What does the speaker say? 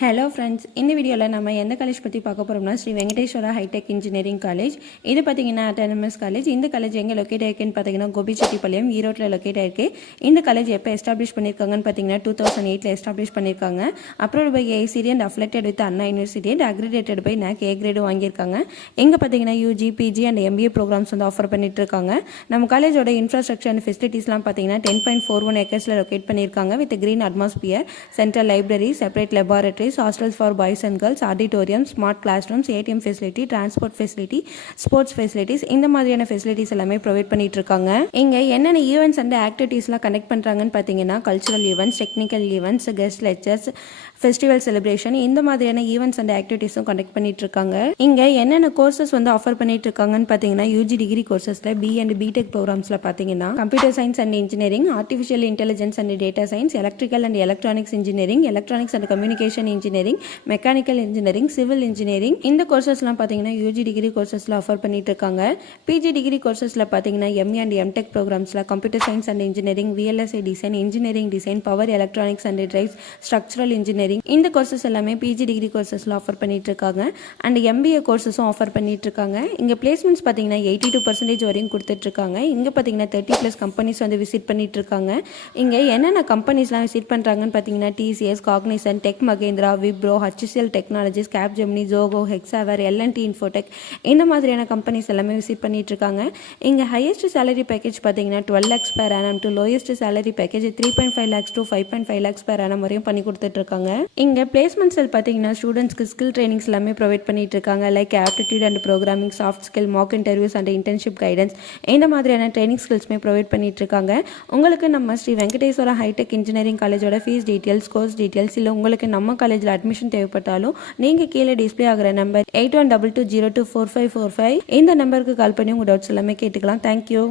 Hello friends, இந்த வீடியோவில் நம்ம எந்த காலேஜ் பற்றி பார்க்க போகிறோம்னா Sri Venkateswara hitech engineering college. இது பார்த்தீங்கன்னா அட்டானமஸ் காலேஜ். இந்த காலேஜ் எங்கே லொக்கேட் ஆயிருக்குன்னு பார்த்தீங்கன்னா கோபிச்செட்டிப்பாளையம், ஈரோட்டில் லொக்கேட் ஆயிருக்கு. இந்த காலேஜ் எப்போ எஸ்டாப்ளிஷ் பண்ணியிருக்காங்கன்னு பார்த்தீங்கன்னா 2008 எஸ்டாப்ளிஷ் பண்ணியிருக்காங்க. Approved by ACT and affiliated with Anna university and accredited by NAC A grade வாங்கியிருக்காங்க. இங்கே பார்த்தீங்கன்னா UG, PG and MBA programs வந்து ஆஃபர் பண்ணிட்டு இருக்காங்க. நம்ம காலேஜோட இன்ஃப்ராஸ்ட்ரக்சர் அண்ட் ஃபெசிலிட்டிஸ்லாம் பார்த்தீங்கன்னா 10.41 ஏக்கர்ஸில் லொக்கேட் பண்ணியிருக்காங்க with green atmosphere, central library, separate laboratory, hostels for boys and girls, auditorium, smart classrooms, ATM facility, transport facility, sports facilities இந்த மாதிரியான ஃபெசிலிட்டிஸ் எல்லாமே ப்ரொவைட் பண்ணிட்டு இருக்காங்க. இங்க என்னென்ன ஈவெண்ட்ஸ் அண்ட் ஆக்டிவிட்டீஸ்லாம் கண்டக்ட் பண்றாங்கன்னு பார்த்தீங்கன்னா cultural events, technical events, guest lectures, festival celebration இந்த மாதிரியான ஈவெண்ட்ஸ் அண்ட் ஆக்டிவிட்டீஸும் கண்டக்ட் பண்ணிட்டு இருக்காங்க. இங்க என்னென்ன கோர்சஸ் வந்து ஆஃபர் பண்ணிட்டு இருக்காங்கன்னு பார்த்தீங்கன்னா UG டிகிரி கோர்சஸ்ல B and BTech ப்ரோக்ராம்ஸ்ல பார்த்தீங்கன்னா computer science and engineering, artificial intelligence and data science, electrical and electronics engineering, electronics and communication engineering, mechanical engineering, civil engineering இந்த கோர்சஸ்லாம் பார்த்தீங்கன்னா UG டிகிரி கோர்சஸ்ல ஆஃபர் பண்ணிட்டு இருக்காங்க. PG டிகிரி கோர்சஸ்ல பார்த்தீங்கன்னா ME அண்ட் MTech ப்ரோக்ராம்ஸ்ல computer science and engineering, VLSI design, engineering design, power electronics and drives, structural engineering இந்த கோர்சஸ் எல்லாமே PG டிகிரி கோர்சஸ்ல ஆஃபர் பண்ணிட்டு இருக்காங்க. அண்ட் MBA கோர்சஸும் ஆஃபர் பண்ணிட்டு இருக்காங்க. இங்க பிளேஸ்மெண்ட்ஸ் பார்த்தீங்கன்னா 82% வரையும் கொடுத்துட்டு இருக்காங்க. இங்க பார்த்தீங்கன்னா 30+ கம்பெனிஸ் வந்து விசிட் பண்ணிட்டு இருக்காங்க. இங்க என்னென்ன கம்பெனிஸ்லாம் விசிட் பண்றாங்கன்னு பார்த்தீங்கன்னா TCS, Cognizant, tech Mahindra, Wipro, HCL technologies, Capgemini, Zoho, Hexaware, L&T infotech இந்த மாதிரியான கம்பெனிஸ் எல்லாமே விசிட் பண்ணிட்டு இருக்காங்க. இங்க ஹையஸ்ட் சேலரி பேக்கேஜ் பார்த்தீங்கன்னா 12 lakhs per annum to lowest salary package 3.5 lakhs to 5.5 lakhs per annum வரையும் பண்ணி கொடுத்துட்டு இருக்காங்க. இங்க பிளேஸ்மெண்ட் செல் பார்த்தீங்கன்னா ஸ்டூடெண்ட்ஸ்க்கு ஸ்கில் ட்ரைனிங்ஸ் எல்லாமே ப்ரொவைட் பண்ணிட்டு இருக்காங்க. Like aptitude and programming, soft skill, mock interviews and internship guidance இந்த மாதிரியான ட்ரைனிங் ஸ்கில்ஸ்மே ப்ரொவைட் பண்ணிட்டு இருக்காங்க. உங்களுக்கு நம்ம ஸ்ரீ வெங்கடேஸ்வரா ஹைடெக் இன்ஜினியரிங் காலேஜோட ஃபீஸ் டீட்டெயில்ஸ், கோர்ஸ் டீட்டெயில்ஸ் இல்லை உங்களுக்கு நம்ம காலேஜில் அட்மிஷன் தேவைப்பட்டாலும் நீங்கள் கீழே டிஸ்பிளே ஆகிற நம்பர் 8122024545 இந்த நம்பருக்கு கால் பண்ணி உங்கள் டவுட்ஸ் எல்லாமே கேட்டுக்கலாம். தேங்க்யூ.